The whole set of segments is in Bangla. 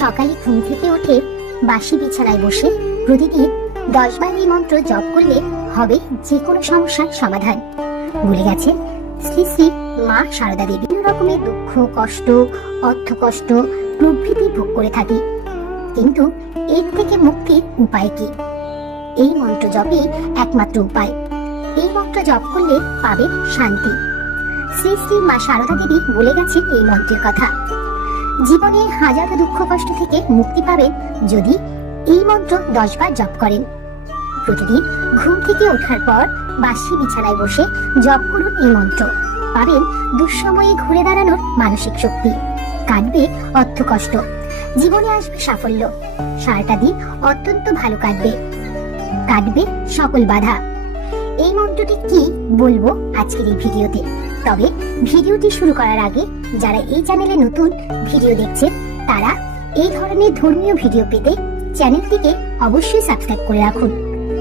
সকালে ঘুম থেকে উঠে বাসি বিছানায় বসে প্রতিদিন দশবার এই মন্ত্র জপ করলে হবে যে কোনো সমস্যার সমাধান বলে গেছে শ্রী শ্রী মা সারদা দেবী বিভিন্ন রকমের দুঃখ কষ্ট অর্থ কষ্ট প্রভৃতি ভোগ করে থাকি কিন্তু এর থেকে মুক্তির উপায় কি এই মন্ত্র জপই একমাত্র উপায় এই মন্ত্র জপ করলে পাবে শান্তি শ্রী শ্রী মা সারদা দেবী বলে গেছেন এই মন্ত্রের কথা জীবনে হাজার দুঃখ কষ্ট থেকে মুক্তি পাবেন যদি এই মন্ত্র দশবার জপ করেন প্রতিদিন ঘুম থেকে ওঠার পর বাসি বিছানায় বসে জপ করুন এই মন্ত্র পাবেন দুঃসময়ে ঘুরে দাঁড়ানোর মানসিক শক্তি কাটবে অর্থ কষ্ট জীবনে আসবে সাফল্য সারাটা দিন অত্যন্ত ভালো কাটবে কাটবে সকল বাধা এই মন্ত্রটি কি বলবো আজকের এই ভিডিওতে তবে ভিডিওটি শুরু করার আগে যারা এই চ্যানেলে নতুন ভিডিও দেখছেন তারা এই ধরনের ধর্মীয় ভিডিও পেতে চ্যানেলটিকে অবশ্যই সাবস্ক্রাইব করে রাখুন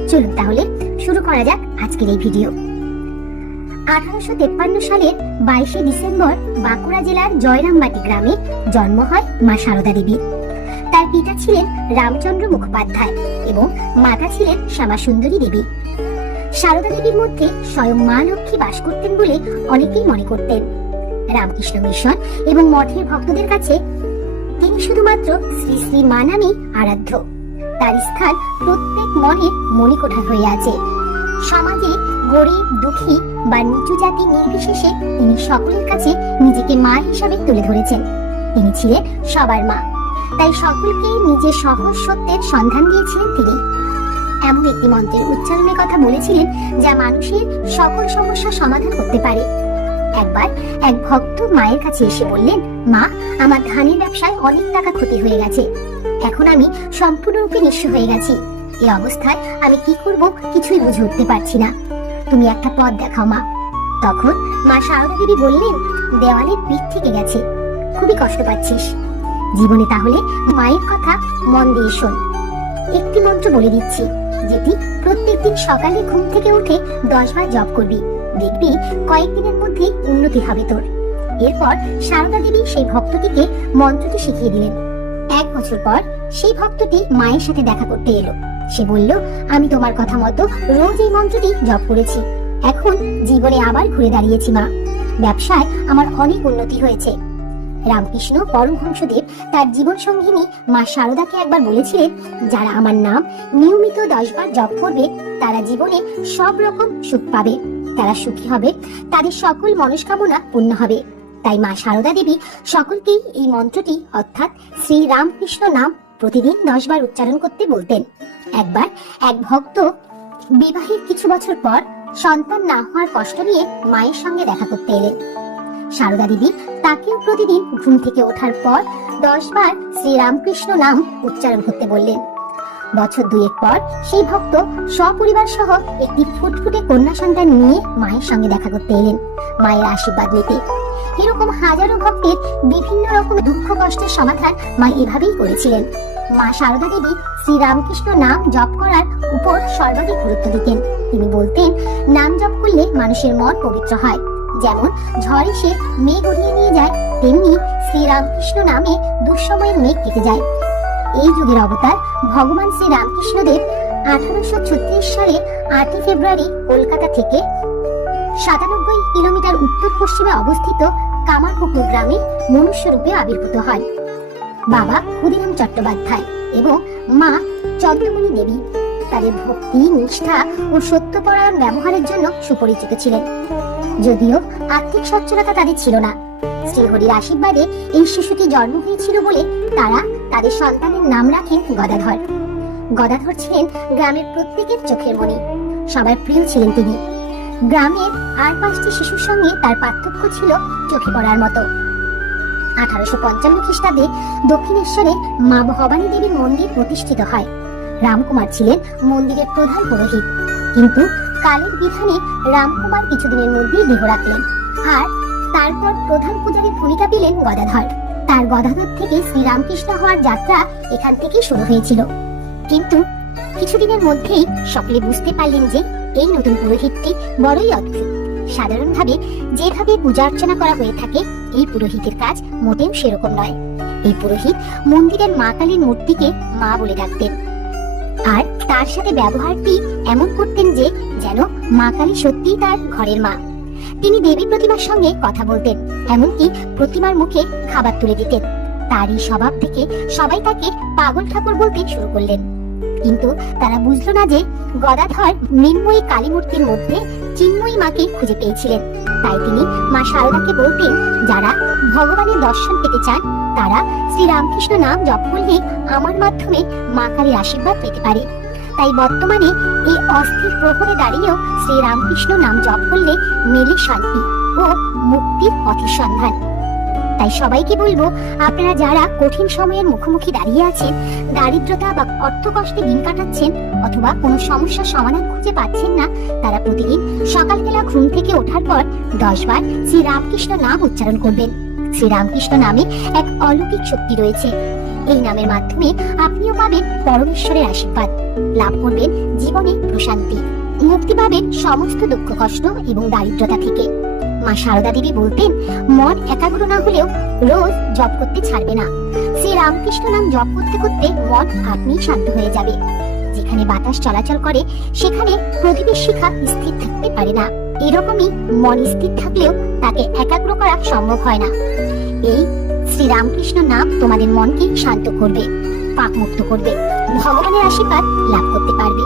চলুন তাহলে শুরু করা যাক আজকের এই ভিডিও আঠারোশো তেপ্পান্ন সালের বাইশে ডিসেম্বর বাঁকুড়া জেলার জয়রামবাটি গ্রামে জন্ম হয় মা সারদা দেবী তার পিতা ছিলেন রামচন্দ্র মুখোপাধ্যায় এবং মাতা ছিলেন শ্যামা সুন্দরী দেবী সারদা দেবীর মধ্যে স্বয়ং মা লক্ষ্মী বাস করতেন বলে অনেকেই মনে করতেন রামকৃষ্ণ মিশন এবং মঠের ভক্তদের কাছে তিনি শুধুমাত্র শ্রী শ্রী মা নামে আরাধ্য তার স্থান প্রত্যেক মনের মণিকোঠা হয়ে আছে সমাজে গরিব দুঃখী বা নিচু জাতি নির্বিশেষে তিনি সকলের কাছে নিজেকে মা হিসাবে তুলে ধরেছেন তিনি ছিলেন সবার মা তাই সকলকে নিজের সহজ সত্যের সন্ধান দিয়েছিলেন তিনি এমন একটি মন্ত্রের উচ্চারণের কথা বলেছিলেন যা মানুষের সকল সমস্যা সমাধান করতে পারে একবার এক ভক্ত মায়ের কাছে এসে বললেন মা আমার ধানের ব্যবসায় অনেক টাকা ক্ষতি হয়ে গেছে এখন আমি সম্পূর্ণরূপে নিঃস্ব হয়ে গেছি এই অবস্থায় আমি কি করব কিছুই বুঝে উঠতে পারছি না তুমি একটা পথ দেখাও মা তখন মা শারদা দেবী বললেন দেওয়ালের পিঠ থেকে গেছে খুবই কষ্ট পাচ্ছিস জীবনে তাহলে মায়ের কথা মন দিয়ে শোন একটি মন্ত্র বলে দিচ্ছি যেটি প্রত্যেকদিন সকালে ঘুম থেকে উঠে দশ বার জপ করবি দেখবি কয়েকদিনের মধ্যে উন্নতি হবে তোর এরপর সারদা দেবী সেই ভক্তটিকে মন্ত্রটি শিখিয়ে দিলেন এক বছর পর সেই ভক্তটি মায়ের সাথে দেখা করতে এলো সে বলল আমি তোমার কথা মতো রোজ এই মন্ত্রটি জপ করেছি এখন জীবনে আবার ঘুরে দাঁড়িয়েছি মা ব্যবসায় আমার অনেক উন্নতি হয়েছে রামকৃষ্ণ পরমহংসদেব তার জীবন সঙ্গিনী মা সারদাকে একবার বলেছিলেন যারা আমার নাম নিয়মিত দশবার জপ করবে তারা জীবনে সব রকম সুখ পাবে তারা সুখী হবে তাদের সকল মনস্কামনা পূর্ণ হবে তাই মা সারদা দেবী সকলকেই এই মন্ত্রটি অর্থাৎ শ্রী রামকৃষ্ণ নাম প্রতিদিন দশবার উচ্চারণ করতে বলতেন একবার এক ভক্ত বিবাহের কিছু বছর পর সন্তান না হওয়ার কষ্ট নিয়ে মায়ের সঙ্গে দেখা করতে এলেন সারদা দেবী তাকেও প্রতিদিন ঘুম থেকে ওঠার পর দশবার শ্রীরামকৃষ্ণ নাম উচ্চারণ করতে বললেন বছর দুয়েক পর সেই ভক্ত সপরিবার সহ একটি ফুটফুটে কন্যা সন্তান নিয়ে মায়ের সঙ্গে দেখা করতে এলেন মায়ের আশীর্বাদ নিতে এরকম হাজারো ভক্তের বিভিন্ন রকম দুঃখ কষ্টের সমাধান মা এভাবেই করেছিলেন মা শারদা দেবী শ্রীরামকৃষ্ণ নাম জপ করার উপর সর্বাধিক গুরুত্ব দিতেন তিনি বলতেন নাম জপ করলে মানুষের মন পবিত্র হয় যেমন ঝড়ে সে মেঘ উড়িয়ে নিয়ে যায় তেমনি শ্রীরামকৃষ্ণ নামে দুঃসময়ের মেঘ কেটে যায় এই যুগের অবতার ভগবান শ্রী রামকৃষ্ণদেব আঠারোশো ছত্রিশ সালে আটই ফেব্রুয়ারি কলকাতা থেকে সাতানব্বই কিলোমিটার উত্তর পশ্চিমে অবস্থিত কামারপুকুর গ্রামে মনুষ্যরূপে আবির্ভূত হয় বাবা ক্ষুদিরাম চট্টোপাধ্যায় এবং মা চন্দ্রমণি দেবী তাদের ভক্তি নিষ্ঠা ও সত্যপরায়ণ ব্যবহারের জন্য সুপরিচিত ছিলেন যদিও আর্থিক সচ্ছলতা তাদের ছিল না শ্রীহরির আশীর্বাদে এই শিশুটি জন্ম হয়েছিল বলে তারা তাদের সন্তানের নাম রাখেন গদাধর গদাধর ছিলেন গ্রামের প্রত্যেকের চোখের মনে সবার প্রিয় ছিলেন তিনি গ্রামের আর পাঁচটি শিশুর সঙ্গে তার পার্থক্য ছিল চোখে পড়ার মতো আঠারোশো পঞ্চান্ন খ্রিস্টাব্দে দক্ষিণেশ্বরে মা ভবানী দেবীর মন্দির প্রতিষ্ঠিত হয় রামকুমার ছিলেন মন্দিরের প্রধান পুরোহিত কিন্তু কালের বিধানে রামকুমার কিছুদিনের মধ্যেই দেহ রাখলেন আর তারপর প্রধান পূজারের ভূমিকা পেলেন গদাধর তার গদাধর থেকে শ্রীরামকৃষ্ণ হওয়ার যাত্রা এখান থেকে শুরু হয়েছিল কিন্তু কিছুদিনের মধ্যেই সকলে বুঝতে পারলেন যে এই নতুন পুরোহিতটি বড়ই অদ্ভুত সাধারণভাবে যেভাবে পূজা অর্চনা করা হয়ে থাকে এই পুরোহিতের কাজ মোটেও সেরকম নয় এই পুরোহিত মন্দিরের মা কালীর মূর্তিকে মা বলে ডাকতেন আর তার সাথে ব্যবহারটি এমন করতেন যে যেন মা কালী সত্যিই তার ঘরের মা তিনি দেবী প্রতিমার সঙ্গে কথা বলতেন এমনকি প্রতিমার মুখে খাবার তুলে দিতেন তারই স্বভাব থেকে সবাই তাকে পাগল ঠাকুর বলতে শুরু করলেন কিন্তু তারা বুঝল না যে গদাধর মৃন্ময়ী কালীমূর্তির মধ্যে চিন্ময়ী মাকে খুঁজে পেয়েছিলেন তাই তিনি মা সারদাকে বলতেন যারা ভগবানের দর্শন পেতে চান তারা শ্রীরামকৃষ্ণ নাম জপ করলে আমার মাধ্যমে মা কালীর আশীর্বাদ পেতে পারে তাই বর্তমানে এই অস্থির প্রহরে দাঁড়িয়েও শ্রী রামকৃষ্ণ নাম জপ করলে মেলে শান্তি ও মুক্তির পথের সন্ধান তাই সবাইকে বলবো আপনারা যারা কঠিন সময়ের মুখোমুখি দাঁড়িয়ে আছেন দারিদ্রতা বা অর্থকষ্টে দিন কাটাচ্ছেন অথবা কোনো সমস্যার সমাধান খুঁজে পাচ্ছেন না তারা প্রতিদিন সকালবেলা ঘুম থেকে ওঠার পর দশবার শ্রী রামকৃষ্ণ নাম উচ্চারণ করবেন শ্রী রামকৃষ্ণ নামে এক অলৌকিক শক্তি রয়েছে এই নামের মাধ্যমে আপনিও পাবেন পরমেশ্বরের আশীর্বাদ লাভ করবেন জীবনে প্রশান্তি মুক্তি পাবেন সমস্ত দুঃখ কষ্ট এবং দারিদ্রতা থেকে মা সারদা দেবী বলতেন মন একাগ্র না হলেও রোজ জপ করতে ছাড়বে না শ্রী রামকৃষ্ণ নাম জপ করতে করতে মন আপনি শান্ত হয়ে যাবে যেখানে বাতাস চলাচল করে সেখানে প্রদীপের শিখা স্থির থাকতে পারে না এরকমই মন স্থির থাকলেও তাকে একাগ্র করা সম্ভব হয় না এই শ্রী রামকৃষ্ণ নাম তোমাদের মনকে শান্ত করবে পাপ মুক্ত করবে ভগবানের আশীর্বাদ লাভ করতে পারবে